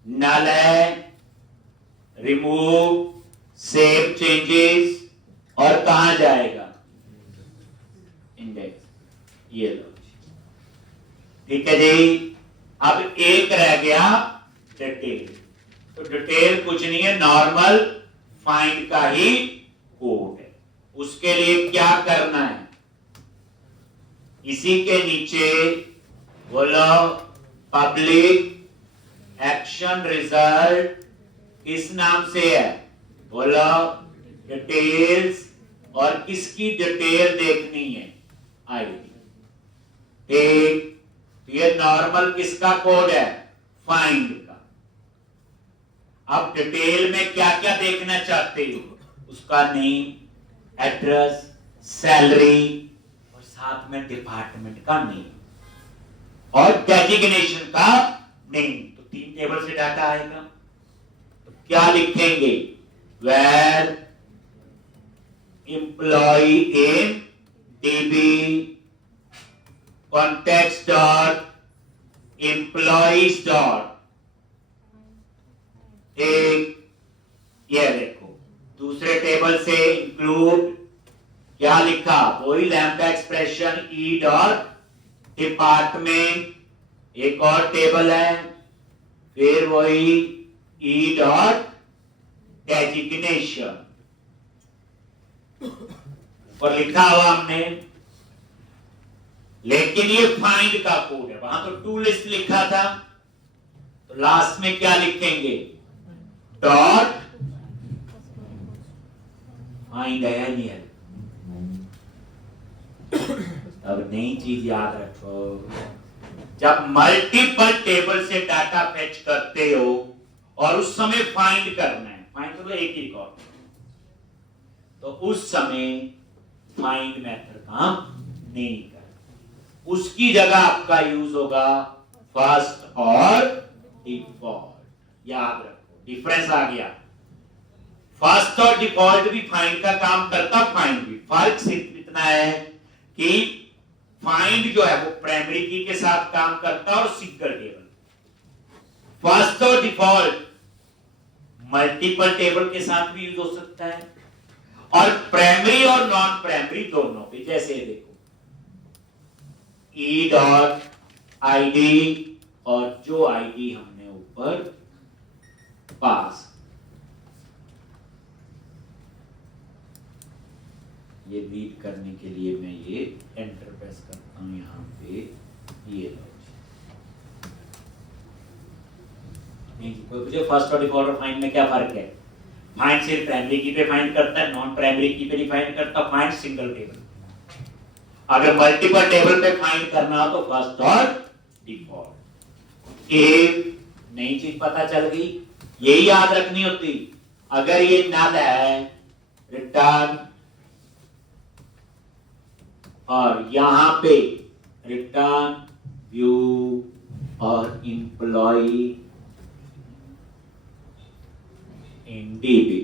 नल है, रिमूव, सेव चेंजेस, और कहां जाएगा, इंडेक्स। ये लो, ठीक है जी। अब एक रह गया डिटेल। तो डिटेल कुछ नहीं है, नॉर्मल फाइंड का ही कोड है। उसके लिए क्या करना है, इसी के नीचे बोलो पब्लिक एक्शन रिजल्ट किस नाम से है, बोलो डिटेल्स, और किसकी डिटेल देखनी है, आईडी। ठीक, ये नॉर्मल किसका कोड है, फाइंड का। अब डिटेल में क्या क्या देखना चाहते हो, उसका नेम, एड्रेस, सैलरी, और साथ में डिपार्टमेंट का नेम, और डेजिग्नेशन का नेम। तो 3 टेबल से डाटा आएगा। तो क्या लिखेंगे, where employee in DB context dot employees dot, एक, ये देखो दूसरे टेबल से इंक्लूड क्या लिखा, वही lambda expression E dot department एक और टेबल है, फिर वही ई डॉट डेजिग्नेशन ऊपर लिखा हुआ हमने, लेकिन ये फाइंड का कोड है। वहां तो टू लिस्ट लिखा था, तो लास्ट में क्या लिखेंगे, डॉट फाइंड है नहीं है। अब नई चीज याद रखो, जब मल्टीपल टेबल से डाटा फेच करते हो और उस समय फाइंड करना है, फाइंड तो एक ही रिकॉर्ड, तो उस समय फाइंड मेथड काम नहीं कर, उसकी जगह आपका यूज होगा फर्स्ट और डिफॉल्ट। याद रखो डिफरेंस आ गया, फर्स्ट और डिफॉल्ट भी फाइंड का काम करता, फाइंड भी, फर्क सिर्फ इतना है कि फाइंड जो है वो प्राइमरी की के साथ काम करता और सिंगल टेबल, फर्स्ट और डिफॉल्ट मल्टीपल टेबल के साथ भी यूज हो सकता है, और प्राइमरी और नॉन प्राइमरी दोनों पे। जैसे देखो ई डॉट आईडी, और जो आईडी हमने ऊपर पास, ये रीड करने के लिए मैं ये एंटर प्रेस करता हूं, यहां पे ये लो नहीं, कोई पूछे फर्स्ट और डिफॉल्ट और फाइंड में क्या फर्क है? फाइंड सिर्फ प्राइमरी की पे फाइंड करता है, नॉन प्राइमरी की पे नहीं फाइंड करता, फाइंड सिंगल टेबल। अगर मल्टीपल टेबल पे फाइंड करना हो तो फर्स्ट और डिफॉल्ट। एक नई चीज पता चल गई, यही याद रखनी होती, अगर ये नल है रिटर्न, और यहां पे रिटर्न व्यू और एम्प्लॉई इन डीबी।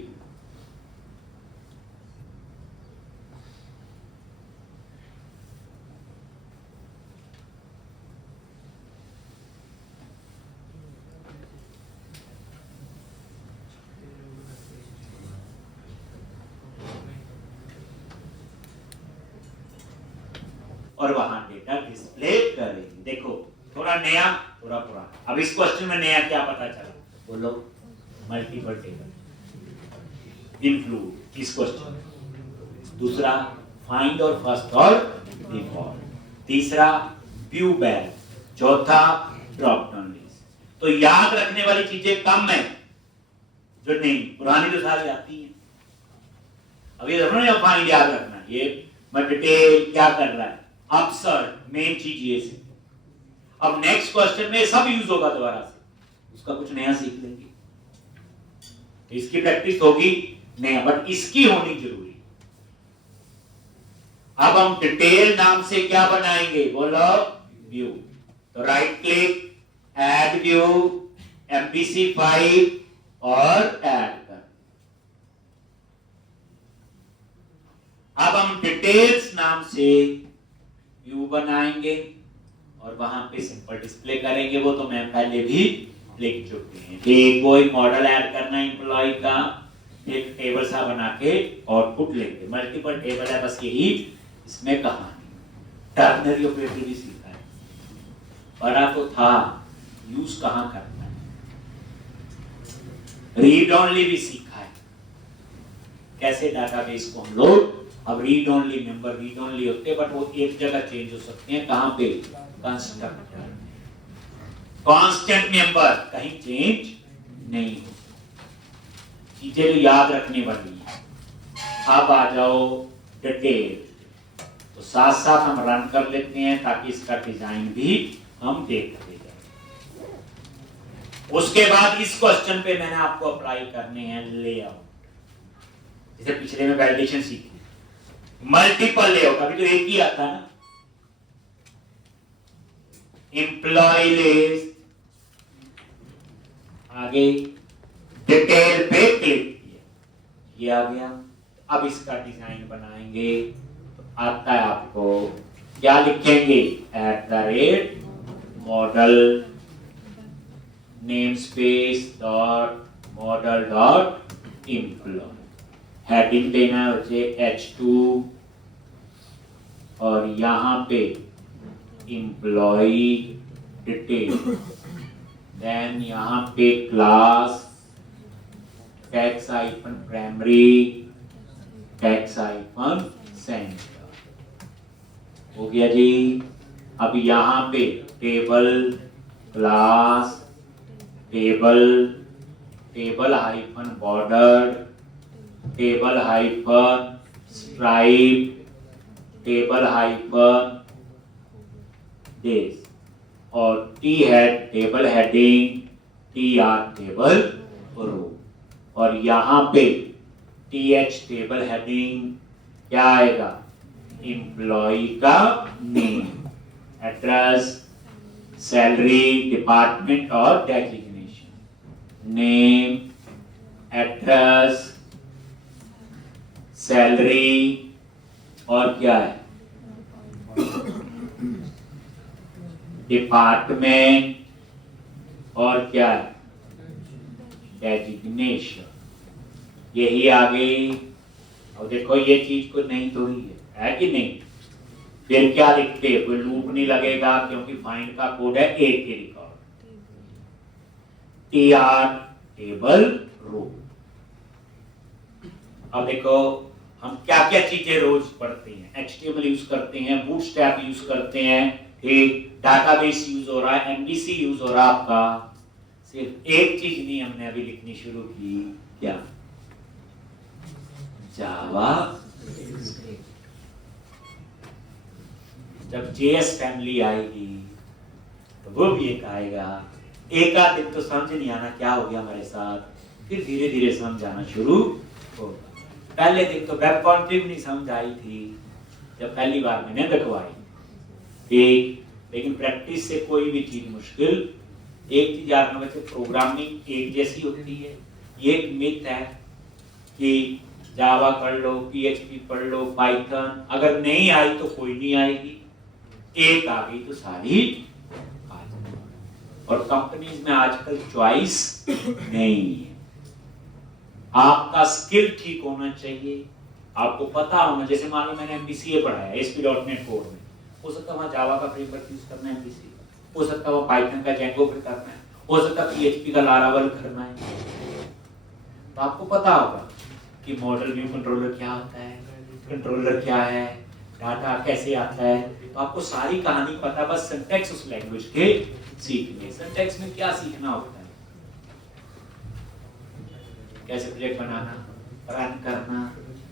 और वहां डेटा डिस्प्ले करेंगे। देखो थोड़ा नया थोड़ा पुराना। अब इस क्वेश्चन में नया क्या पता चला, बोलो? मल्टीपल टेबल इंक्लूड इस क्वेश्चन। दूसरा फाइंड और फर्स्ट और डिफॉल्ट। तीसरा व्यू बैक। चौथा ड्रॉप डाउन लिस्ट। तो याद रखने वाली चीजें कम है, जो नहीं पुरानी तो सारी आती है। अब ये देखो ना, फाइंड याद रखना, ये मैं डिटेल क्या कर रहा है, अपसर्ट मेन चीज ये से। अब नेक्स्ट क्वेश्चन में सब यूज होगा दोबारा से, उसका कुछ नया सीख लेंगे, इसकी प्रैक्टिस होगी नया, बट इसकी होनी जरूरी। अब हम डिटेल नाम से क्या बनाएंगे, बोलो? व्यू। तो right click, add view, MPC file और ऐड कर। अब हम डिटेल्स नाम से व्यू बनाएंगे और वहां पे सिंपल डिस्प्ले करेंगे। वो तो मैं पहले भी लिख चुके हैं। एक कोई मॉडल ऐड करना एम्प्लॉय का, एक टेबल सा बना के आउटपुट लेंगे। मल्टीपल टेबल है, बस यही इसमें कहानी। टर्नरी ऑपरेटर भी सीखा है, पढ़ा तो था, यूज कहां करना है। रीड ओनली भी सीखा है, कैसे डाटाबेस को हम लोग, अब read only member read only होते हैं, बट वो एक जगह चेंज हो सकते हैं। कहां पे? कंस्ट्रक्टर। कांस्टेंट मेंबर कहीं चेंज नहीं हो। चीजें तो याद रखने वाली है। अब आ जाओ डिटेल। तो साथ साथ हम रन कर लेते हैं ताकि इसका डिजाइन भी हम देखते जाए। उसके बाद इस क्वेश्चन पे मैंने आपको अप्लाई करने हैं लेआउट। जैसे पिछले में वैलिडेशन सीखी, मल्टीपल लेआउट, अभी तो एक ही आता है ना। एम्प्लॉय लिस्ट, आगे डिटेल पे क्लिक किया, ये आ गया। अब इसका डिजाइन बनाएंगे, तो आता है आपको क्या लिखेंगे, @model namespace dot model dot employee. Heading देना है उसे H2 और यहां पे एम्प्लॉय डिटेल, देन यहाँ पे class text hyphen primary text hyphen centre हो गया जी। अब यहाँ पे table class table table hyphen border table hyphen stripe table hyphen this और T head table heading T R table row और यहाँ पे टी एच टेबल हेडिंग क्या आएगा, एम्प्लॉय का नेम, एड्रेस, सैलरी, डिपार्टमेंट और डेजिग्नेशन, नेम, एड्रेस, सैलरी और क्या है, डिपार्टमेंट और क्या है, डेजिग्नेशन। यही आ गई। और देखो ये चीज को नहीं थोड़ी है कि नहीं, फिर क्या लिखते हैं, कोई लूप नहीं लगेगा क्योंकि फाइंड का कोड है एक के record, T R table row. अब देखो हम क्या क्या चीजें रोज पढ़ते हैं, HTML यूज करते हैं, बूटस्ट्रैप यूज करते हैं, एक डाटाबेस यूज हो रहा है, MVC यूज हो रहा है आपका। सिर्फ एक चीज नहीं हमने अभी लिखनी शुरू की, क्या, जावा। जब JS फैमिली आएगी तो वो भी एक आएगा। एक आध दिन तो समझ नहीं आना क्या हो गया हमारे साथ, फिर धीरे धीरे समझ आना शुरू होगा। पहले दिन तो वेब कॉन्ट्री नहीं समझ आई थी जब पहली बार मैंने दिखवाई एक, लेकिन प्रैक्टिस से कोई भी चीज मुश्किल। एक चीज याद रखना बच्चे, प्रोग्रामिंग एक जैसी होती है। ये एक मिथ है कि जावा पढ़ लो, PHP पढ़ लो, पाइथन, अगर नहीं आई तो कोई नहीं आएगी, एक आ गई तो सारी आ जाएगी। और कंपनीज में आजकल चॉइस नहीं है। आपका स्किल ठीक होना चाहिए, आपको पता होना, जैसे मान लो मैंने MVCA पढ़ा है ASP.NET कोर में, हो सकता है वहाँ जावा का फ्रेमवर्क यूज करना है, MVC हो सकता है वो पाइथन का जेंगो पे करना है, हो सकता है PHP का लारावल करना है। तो आपको पता होगा कि मॉडल व्यू कंट्रोलर क्या होता है, कंट्रोलर क्या है, डाटा कैसे आता है, तो आपको सारी कहानी पता, बस सिंटैक्स उस लैंग्वेज के सीखने। सिंटैक्स में क्या सीखना होता है, कैसे प्रोजेक्ट बनाना, रन करना,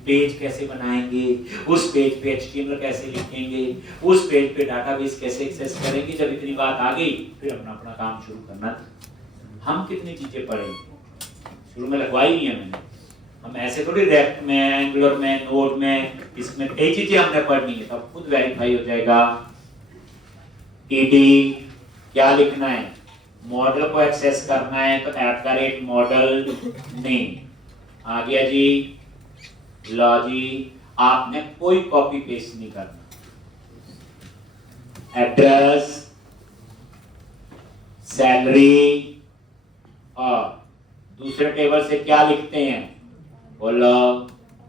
पेज कैसे बनाएंगे, उस पेज पे HTML कैसे लिखेंगे, उस पेज पे डाटाबेस कैसे एक्सेस करेंगे। जब इतनी बात आ गई फिर अपना अपना काम शुरू करना था। हम कितनी चीजें पढ़ेंगे, शुरू में लगवाई नहीं है मैंने, हम ऐसे थोड़ी रेक्ट में, एंगुलर में, नोड में, इसमें कई चीजें हमने पढ़नी है, तब खुद वेरीफाई हो जाएगा। ईडी क्या लिखना है, मॉडल को एक्सेस करना है तो @model नेम आ गया जी। लॉजी आपने कोई कॉपी पेस्ट नहीं करना, एड्रेस, सैलरी और दूसरे टेबल से क्या लिखते हैं, बोलो,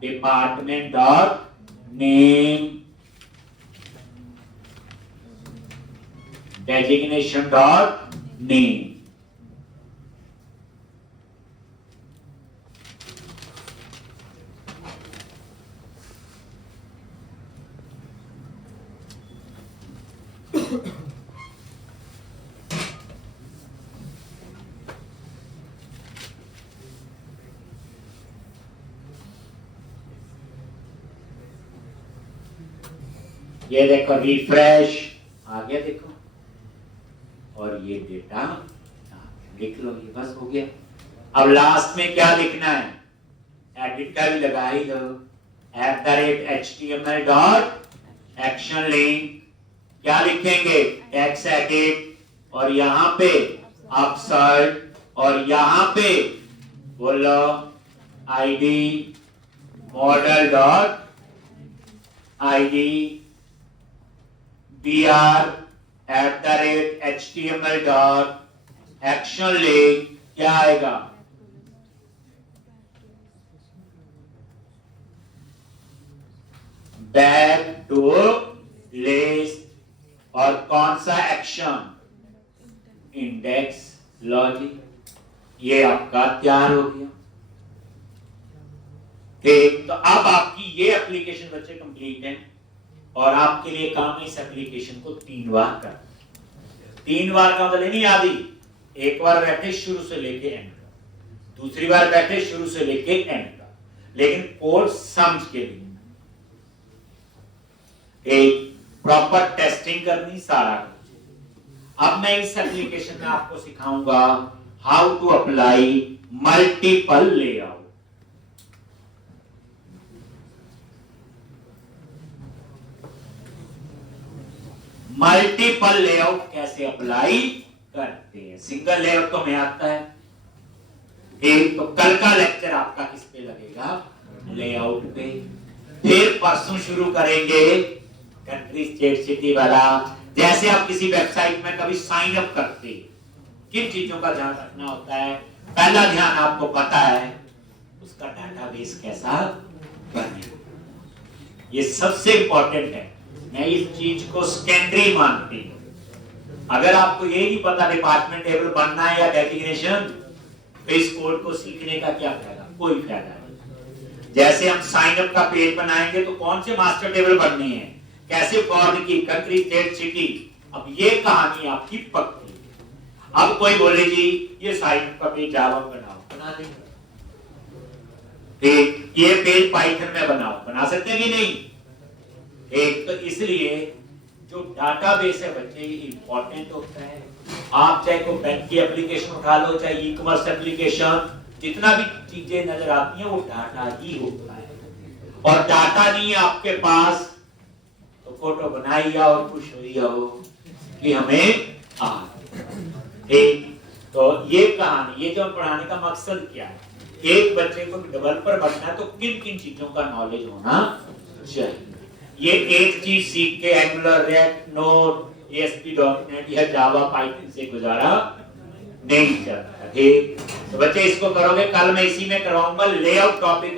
department dot name, designation dot name. ये देखो रिफ्रेश आ गया, देखो, और ये डेटा लिख लो, ये बस हो गया। अब लास्ट में क्या लिखना है, एडिट का भी लगा ही दो, @HTML डॉट एक्शन लिंक, क्या लिखेंगे, टेक्स्ट एडिट, और यहाँ पे अपसर्ट, और यहाँ पे बोलो ID model dot ID BR @HTML dot action link, क्या आएगा, बैक टू लिस्ट, और कौन सा एक्शन, इंडेक्स लॉजिक, ये आपका तैयार हो गया। ठीक, तो अब आपकी ये एप्लीकेशन बच्चे कंप्लीट है और आपके लिए काम है इस एप्लीकेशन को 3 बार करना। 3 बार का मतलब नहीं आदि, एक बार बैठे शुरू से लेके एंड का, दूसरी बार बैठे शुरू से लेके एंड का, लेकिन कोड समझ के लिए एक प्रॉपर टेस्टिंग करनी सारा कुछ। अब मैं इस एप्लीकेशन में आपको सिखाऊंगा how to apply multiple layout. Multiple layout कैसे अप्लाई करते हैं। सिंगल लेआउट तो हमें आता है। एक तो कल का लेक्चर आपका किस पे लगेगा, लेआउट पे। फिर परसों शुरू करेंगे कंट्री स्टेट सिटी वाला। जैसे आप किसी वेबसाइट में कभी साइन अप करते हैं, किन चीजों का ध्यान रखना होता है। पहला ध्यान आपको पता है, उसका डाटाबेस कैसा बने, ये सबसे इंपॉर्टेंट है। मैं इस चीज को सेकेंडरी मानती हूं। अगर आपको ये नहीं पता डिपार्टमेंट टेबल बनना है या डेजिग्नेशन, तो इस कोड को सीखने का क्या फायदा, कोई फायदा नहीं। जैसे हम साइन अप का पेज बनाएंगे तो कौन से मास्टर टेबल बनने हैं, कैसे फॉर्म की, कंट्री स्टेट सिटी, अब ये कहानी आपकी पक्की। अब कोई बोले जी ये साइन अप का पेज जावा बनाओ, बना देंगे। ठीक, ये पेज पाइथन में बनाओ, बना सकते हैं कि नहीं। एक तो इसलिए जो डाटाबेस है बच्चे इंपॉर्टेंट होता है। आप चाहे कोई बैंक की एप्लीकेशन उठा लो, चाहे ई कॉमर्स एप्लीकेशन, जितना भी चीजें नजर आती हैं वो डाटा ही होता है। और डाटा नहीं है आपके पास तो फोटो बनाई जाओ और खुश हो जाओ कि हमें आ। तो ये कहानी, ये जो पढ़ाने का मकसद क्या है, एक बच्चे को डेवलपर बनना है तो किन किन चीजों का नॉलेज होना चाहिए। ये एक चीज सीख के एंगुलर, रिएक्ट, नोड, ASP.NET या जावा पाइथन से गुजारा नहीं चलता। ठीक, तो बच्चे इसको करोगे, कल मैं इसी में करवाऊंगा लेआउट टॉपिक।